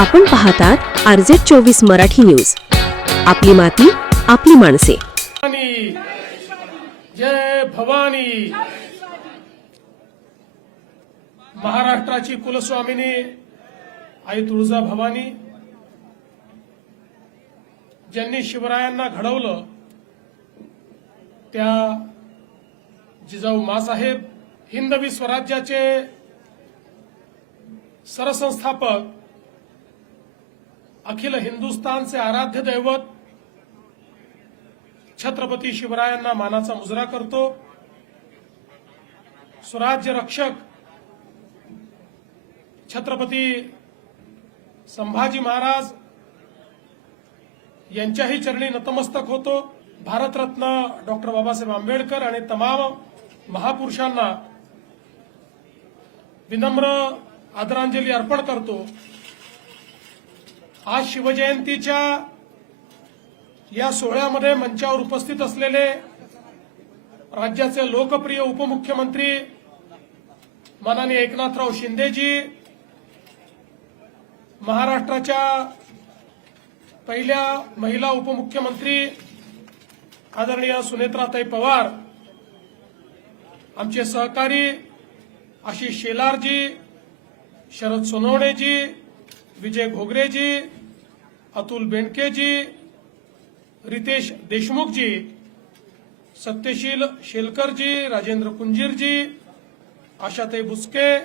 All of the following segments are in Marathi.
आपण पाहतात RZ24 मराठी न्यूज. आपली माती आपली माणसे. जय भवानी. महाराष्ट्राची कुलस्वामिनी आई तुळजा भवानी ज्यांनी शिवरायांना घडवलं त्या जिजाऊ माँसाहेब हिंदवी स्वराज्याचे सरसंस्थापक, अखिल हिंदुस्थानचे आराध्य दैवत छत्रपती शिवरायांना मानाचा मुजरा करतो. स्वराज्य रक्षक छत्रपती संभाजी महाराज यांच्याही चरणी नतमस्तक होतो. भारतरत्न डॉक्टर बाबासाहेब आंबेडकर आणि तमाम महापुरुषांना विनम्र आदरांजली अर्पण करतो. आज शिवजयंतीच्या या सोहळ्यामध्ये मंचावर उपस्थित असलेले राज्याचे लोकप्रिय उपमुख्यमंत्री माननीय एकनाथराव शिंदेजी, महाराष्ट्राच्या पहिल्या महिला उपमुख्यमंत्री आदरणीय सुनेत्राताई पवार, आमचे सहकारी आशिष शेलारजी, शरद सोनवणेजी, विजय घोगरेजी, अतुल बेंडकेजी, रितेश देशमुखजी, सत्यशील शेलकरजी, राजेंद्र कुंजीरजी, आशाताई बुचके,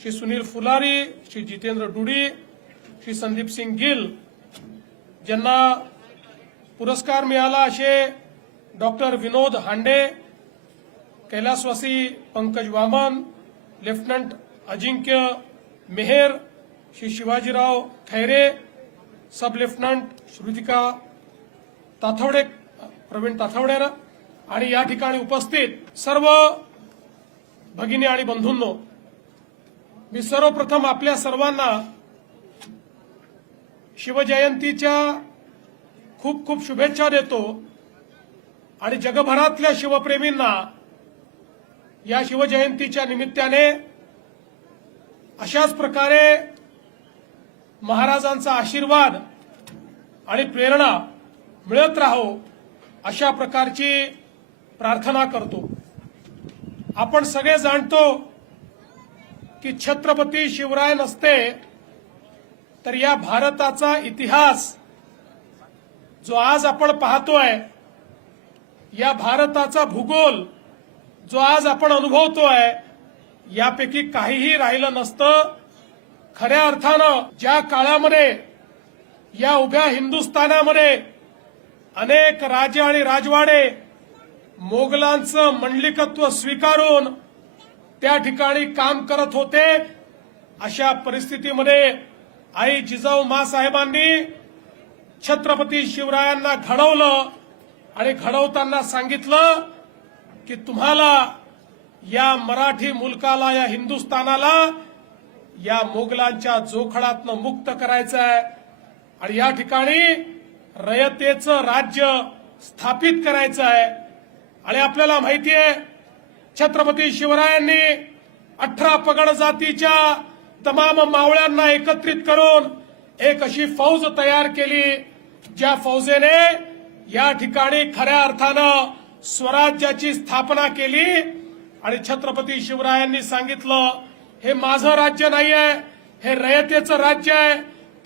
श्री सुनील फुलारी, श्री जितेंद्र डुडी, श्री संदीप सिंग गिल, ज्यांना पुरस्कार मिळाला असे डॉक्टर विनोद हांडे, कैलासवासी पंकज वामन, लेफ्टनंट अजिंक्य मेहर, श्री शिवाजीराव खैरे, सब लेफ्टनंट श्रुतिका ताथवडे, प्रवीण ताथवडेर आणि या ठिकाणी उपस्थित सर्व भगिनी आणि बंधूंनो, मी सर्वप्रथम आपल्या सर्वांना शिवजयंतीच्या खूप खूप शुभेच्छा देतो आणि जगभरातल्या शिवप्रेमींना या शिवजयंतीच्या निमित्ताने अशाच प्रकारे महाराजांचा आशीर्वाद आणि प्रेरणा मिळत राहो अशा प्रकारची प्रार्थना करतो. आपण सगळे जाणतो की छत्रपती शिवराय नसते तर या भारताचा इतिहास जो आज आपण पाहतोय, या भारताचा भूगोल जो आज आपण अनुभवतोय, यापैकी काहीही राहिलं नसतं. खऱ्या अर्थानं ज्या काळामध्ये या उभ्या हिंदुस्थानामध्ये अनेक राजे आणि राजवाडे मोगलांचं मंडलिकत्व स्वीकारून त्या ठिकाणी काम करत होते, अशा परिस्थितीमध्ये आई जिजाऊ माँसाहेबांनी छत्रपती शिवरायांना घडवलं आणि घडवताना सांगितलं की तुम्हाला या मराठी मुलकाला, या हिंदुस्थानाला या मोगलांच्या जोखडातनं मुक्त करायचं आहे आणि या ठिकाणी रयतेचं राज्य स्थापित करायचं आहे. आणि आपल्याला माहिती आहे, छत्रपती शिवरायांनी 18 पगड जातीच्या तमाम मावळ्यांना एकत्रित करून एक अशी फौज तयार केली, ज्या फौजेने या ठिकाणी खऱ्या अर्थानं स्वराज्याची स्थापना केली. आणि छत्रपती शिवरायांनी सांगितलं, हे माझं राज्य नाही आहे, हे रयतेचं राज्य आहे.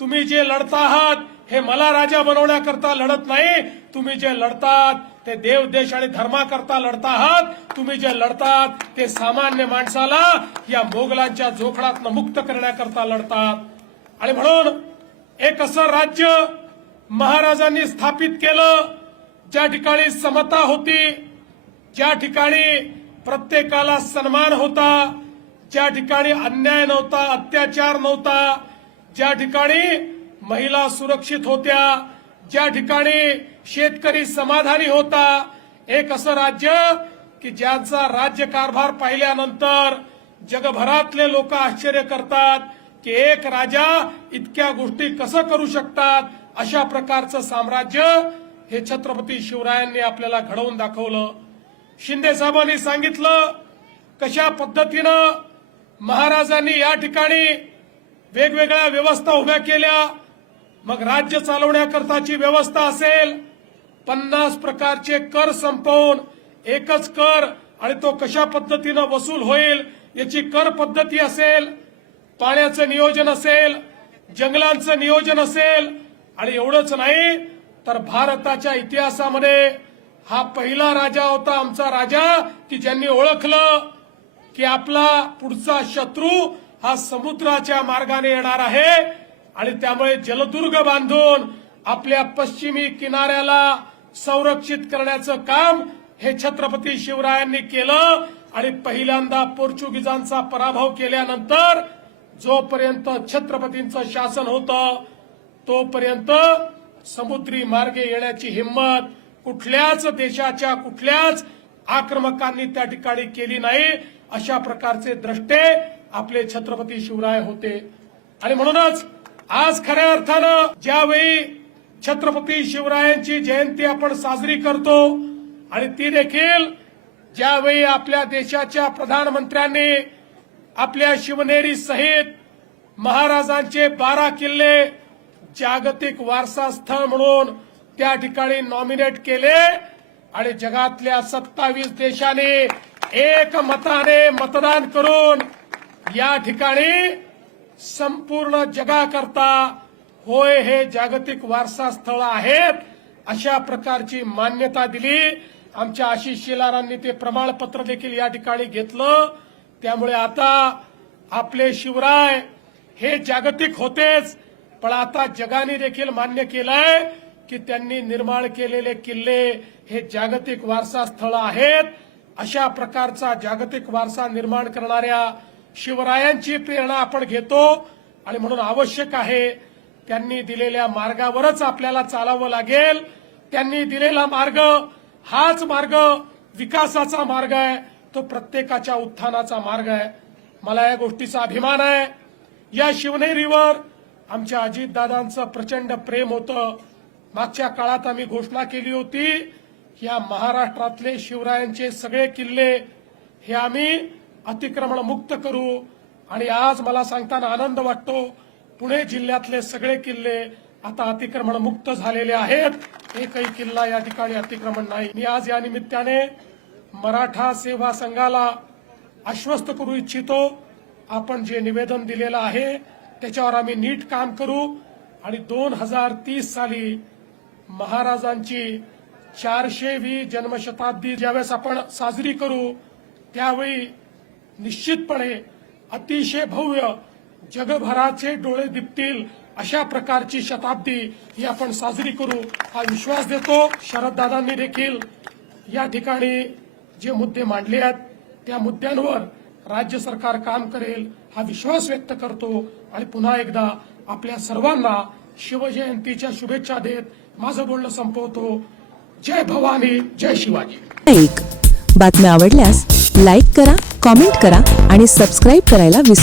तुम्ही जे लढता आहात हे मला राजा बनवण्याकरता लढत नाही, तुम्ही जे लढतात ते देव, देश आणि धर्माकरता लढता आहात. तुम्ही जे लढतात ते सामान्य माणसाला या मोगलांच्या जोखडातनं मुक्त करण्याकरता लढतात. आणि म्हणून एक असं राज्य महाराजांनी स्थापित केलं ज्या ठिकाणी समता होती, ज्या ठिकाणी प्रत्येकाला सन्मान होता, ज्या ठिकाणी अन्याय नव्हता, अत्याचार नव्हता, ज्या ठिकाणी महिला सुरक्षित होत्या, ज्या ठिकाणी शेतकरी समाधानी होता. एक असं राज्य की ज्याचा राज्यकारभार पाहिल्यानंतर जगभरातले लोक आश्चर्य करतात की एक राजा इतक्या गोष्टी कसं करू शकतात. अशा प्रकारचं साम्राज्य हे छत्रपती शिवरायांनी आपल्याला घडवून दाखवलं. शिंदे साहेबांनी सांगितलं कशा पद्धतीनं महाराजांनी या ठिकाणी वेगवेगळ्या व्यवस्था उभ्या केल्या, मग राज्य चालवण्याकरताची व्यवस्था असेल, 50 प्रकारचे कर संपवून एकच कर आणि तो कशा पद्धतीनं वसूल होईल याची कर पद्धती असेल, पाण्याचं नियोजन असेल, जंगलांचं नियोजन असेल, आणि एवढंच नाही तर भारताच्या इतिहासामध्ये हा पहिला राजा होता, आमचा राजा, की ज्यांनी ओळखलं की आपला पुढचा शत्रू हा समुद्राच्या मार्गाने येणार आहे आणि त्यामुळे जलदुर्ग बांधून आपल्या पश्चिमी किनाऱ्याला संरक्षित करण्याचं काम हे छत्रपती शिवरायांनी केलं. आणि पहिल्यांदा पोर्चुगीजांचा पराभव केल्यानंतर जोपर्यंत छत्रपतींचं शासन होतं तोपर्यंत समुद्री मार्गे येण्याची हिंमत कुठल्याच देशाच्या कुठल्याच आक्रमकांनी त्या ठिकाणी केली नाही. अशा प्रकारचे द्रष्टे आपले छत्रपती शिवराय होते. आणि म्हणूनच आज खऱ्या अर्थानं ज्यावेळी छत्रपती शिवरायांची जयंती आपण साजरी करतो आणि ती देखील ज्यावेळी आपल्या देशाच्या प्रधानमंत्र्यांनी आपल्या शिवनेरी सहित महाराजांचे 12 किल्ले जागतिक वारसा स्थळ म्हणून त्या ठिकाणी नॉमिनेट केले आणि जगातल्या 27 देशांनी एक मताने मतदान करून या ठिकाणी संपूर्ण जगाकरता होय हे जागतिक वारसा स्थळ आहेत अशा प्रकारची मान्यता दिली. आमच्या आशिष शेलारांनी ते प्रमाणपत्र देखील या ठिकाणी घेतलं. त्यामुळे आता आपले शिवराय हे जागतिक होतेच, पण आता जगाने देखील मान्य केलंय की त्यांनी निर्माण केलेले किल्ले हे जागतिक वारसा स्थळ आहेत. अशा प्रकारचा जागतिक वारसा निर्माण करणाऱ्या शिवरायांची प्रेरणा आपण घेतो आणि म्हणून आवश्यक आहे त्यांनी दिलेल्या मार्गावरच आपल्याला चालावं लागेल. त्यांनी दिलेला मार्ग हाच मार्ग विकासाचा मार्ग आहे, तो प्रत्येकाच्या उत्थानाचा मार्ग आहे. मला या गोष्टीचा अभिमान आहे. या शिवनेरीवर आमच्या अजितदादांचं प्रचंड प्रेम होतं. मागच्या काळात आम्ही घोषणा केली होती या महाराष्ट्रातले शिवरायांचे सगळे किल्ले हे आम्ही अतिक्रमण मुक्त करू आणि आज मला सांगताना आनंद वाटतो पुणे जिल्ह्यातले सगळे किल्ले आता अतिक्रमण मुक्त झालेले आहेत. एकही किल्ला या ठिकाणी अतिक्रमण नाही. मी आज या निमित्ताने मराठा सेवा संघाला आश्वस्त करू इच्छितो, आपण जे निवेदन दिलेलं आहे त्याच्यावर आम्ही नीट काम करू आणि 2030 साली महाराजांची 400वी जन्मशताब्दी ज्यावेळेस आपण साजरी करू त्यावेळी निश्चितपणे अतिशय भव्य जगभराचे डोळे दिपतील अशा प्रकारची शताब्दी ही आपण साजरी करू हा विश्वास देतो. शरददादांनी देखील या ठिकाणी जे मुद्दे मांडले आहेत त्या मुद्द्यांवर राज्य सरकार काम करेल हा विश्वास व्यक्त करतो आणि पुन्हा एकदा आपल्या सर्वांना शिवजयंतीच्या शुभेच्छा देत माझं बोलणं संपवतो. जय भवानी, जय शिवाजी. बातम्या आवडल्यास लाईक करा, कॉमेंट करा आणि सबस्क्राईब करायला विसरू